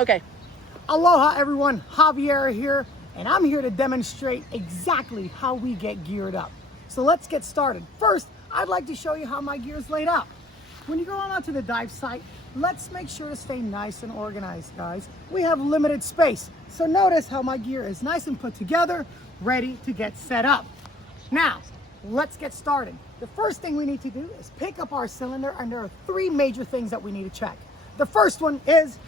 Okay. Aloha everyone, Javier here, and I'm here to demonstrate exactly how we get geared up. So let's get started. First, I'd like to show you how my gear is laid out. When you go on out to the dive site, let's make sure to stay nice and organized, guys. We have limited space, so notice how my gear is nice and put together, ready to get set up. Now, let's get started. The first thing we need to do is pick up our cylinder, and there are three major things that we need to check. The first one is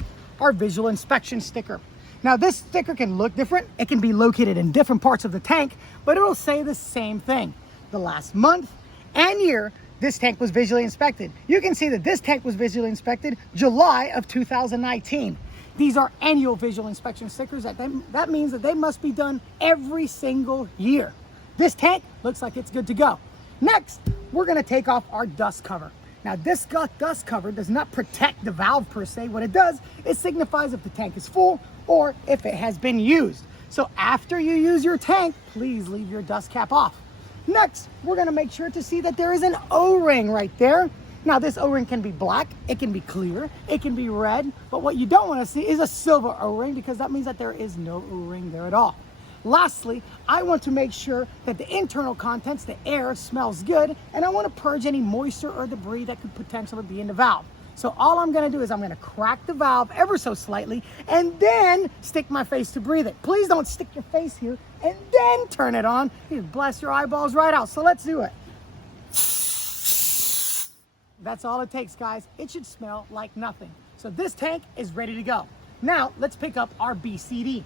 our visual inspection sticker. Now this sticker can look different. It can be located in different parts of the tank, but it'll say the same thing. The last month and year this tank was visually inspected. You can see that this tank was visually inspected July of 2019. These are annual visual inspection stickers. That means that they must be done every single year. This tank looks like it's good to go. Next, we're gonna take off our dust cover. Now this dust cover does not protect the valve per se. What it does, it signifies if the tank is full or if it has been used. So after you use your tank, please leave your dust cap off. Next, we're gonna make sure to see that there is an O-ring right there. Now this O-ring can be black, it can be clear, it can be red, but what you don't wanna see is a silver O-ring because that means that there is no O-ring there at all. Lastly, I want to make sure that the internal contents, the air, smells good, and I want to purge any moisture or debris that could potentially be in the valve. So all I'm going to do is I'm going to crack the valve ever so slightly and then stick my face to breathe it. Please don't stick your face here and then turn it on. You blast your eyeballs right out. So let's do it. That's all it takes, guys. It should smell like nothing. So this tank is ready to go. Now let's pick up our BCD.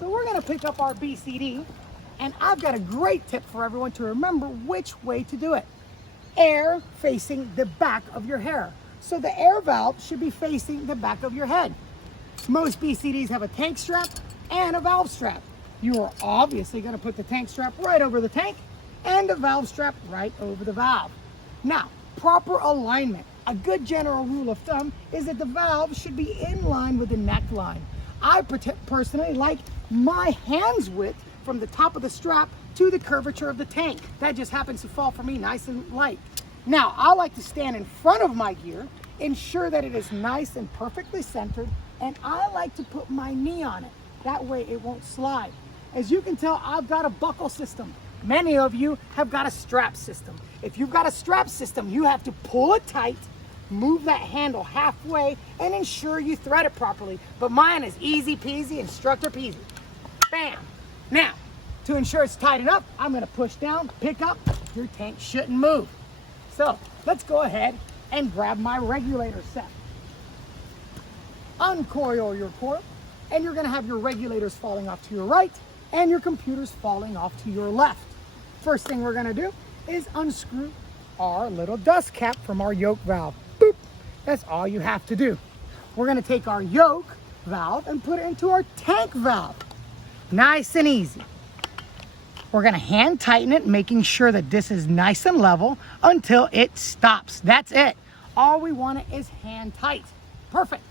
So we're gonna pick up our BCD, and I've got a great tip for everyone to remember which way to do it. Air facing the back of your hair. So the air valve should be facing the back of your head. Most BCDs have a tank strap and a valve strap. You are obviously gonna put the tank strap right over the tank and the valve strap right over the valve. Now, proper alignment. A good general rule of thumb is that the valve should be in line with the neckline. I personally like my hand's width from the top of the strap to the curvature of the tank. That just happens to fall for me nice and light. Now, I like to stand in front of my gear, ensure that it is nice and perfectly centered, and I like to put my knee on it. That way it won't slide. As you can tell, I've got a buckle system. Many of you have got a strap system. If you've got a strap system, you have to pull it tight, move that handle halfway, and ensure you thread it properly. But mine is easy peasy, instructor peasy. Bam! Now, to ensure it's tight enough, I'm gonna push down, pick up, your tank shouldn't move. So, let's go ahead and grab my regulator set. Uncoil your coil, and you're gonna have your regulators falling off to your right, and your computers falling off to your left. First thing we're gonna do is unscrew our little dust cap from our yoke valve. Boop! That's all you have to do. We're gonna take our yoke valve and put it into our tank valve. Nice and easy. We're gonna hand tighten it, making sure that this is nice and level until it stops. That's it. All we want it is hand tight. Perfect.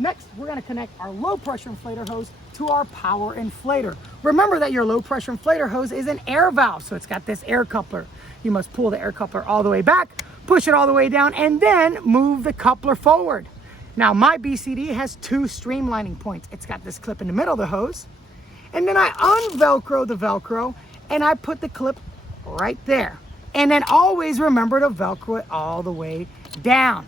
Next, we're gonna connect our low pressure inflator hose to our power inflator. Remember that your low pressure inflator hose is an air valve, so it's got this air coupler. You must pull the air coupler all the way back, push it all the way down, and then move the coupler forward. Now my BCD has two streamlining points. It's got this clip in the middle of the hose, and then I unvelcro the Velcro, and I put the clip right there. And then always remember to Velcro it all the way down.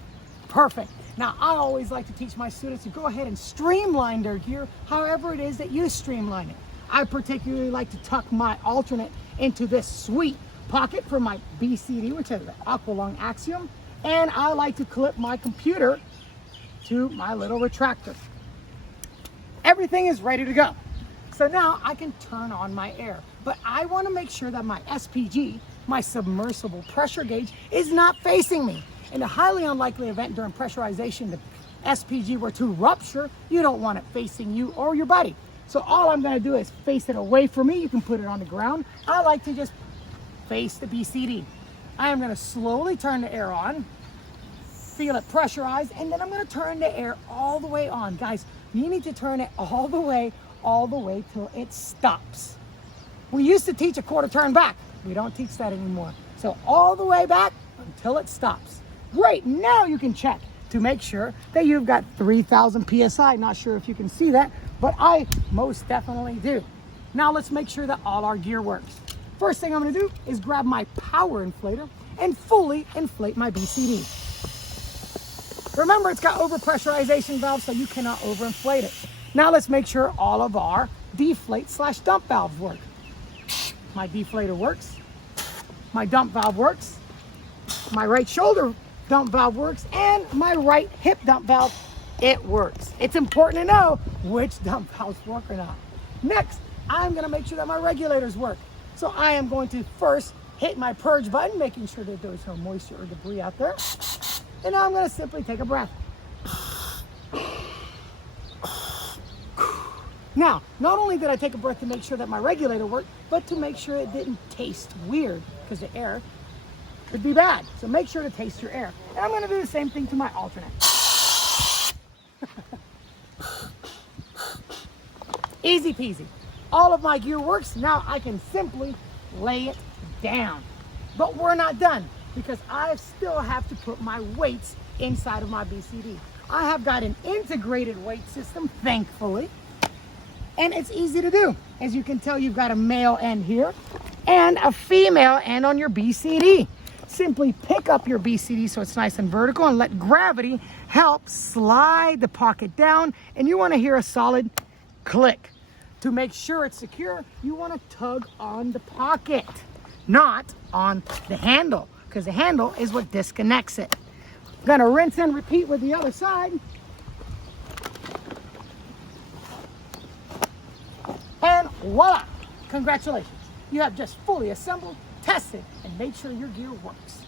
Perfect. Now I always like to teach my students to go ahead and streamline their gear however it is that you streamline it. I particularly like to tuck my alternate into this sweet pocket for my BCD, which is the Aqualung Axiom, and I like to clip my computer to my little retractor. Everything is ready to go. So now I can turn on my air, but I want to make sure that my SPG, my submersible pressure gauge, is not facing me. In a highly unlikely event during pressurization, the SPG were to rupture, you don't want it facing you or your buddy. So all I'm going to do is face it away from me. You can put it on the ground. I like to just face the BCD. I am going to slowly turn the air on, feel it pressurize, and then I'm going to turn the air all the way on. Guys, you need to turn it all the way till it stops. We used to teach a quarter turn back. We don't teach that anymore. So all the way back until it stops. Great, now you can check to make sure that you've got 3,000 PSI. Not sure if you can see that, but I most definitely do. Now let's make sure that all our gear works. First thing I'm gonna do is grab my power inflator and fully inflate my BCD. Remember, it's got overpressurization valves, so you cannot overinflate it. Now let's make sure all of our deflate/dump valves work. My deflator works, my dump valve works, my right shoulder dump valve works, and my right hip dump valve, it works. It's important to know which dump valves work or not. Next, I'm gonna make sure that my regulators work. So I am going to first hit my purge button, making sure that there's no moisture or debris out there. And now I'm gonna simply take a breath. Now, not only did I take a breath to make sure that my regulator worked, but to make sure it didn't taste weird, because the air could be bad. So make sure to taste your air. And I'm gonna do the same thing to my alternate. Easy peasy. All of my gear works. Now I can simply lay it down. But we're not done, because I still have to put my weights inside of my BCD. I have got an integrated weight system, thankfully. And it's easy to do. As you can tell, you've got a male end here and a female end on your BCD. Simply pick up your BCD so it's nice and vertical and let gravity help slide the pocket down. And you want to hear a solid click. To make sure it's secure, you want to tug on the pocket, not on the handle, because the handle is what disconnects it. I'm gonna rinse and repeat with the other side. And voila! Congratulations. You have just fully assembled, tested, and made sure your gear works.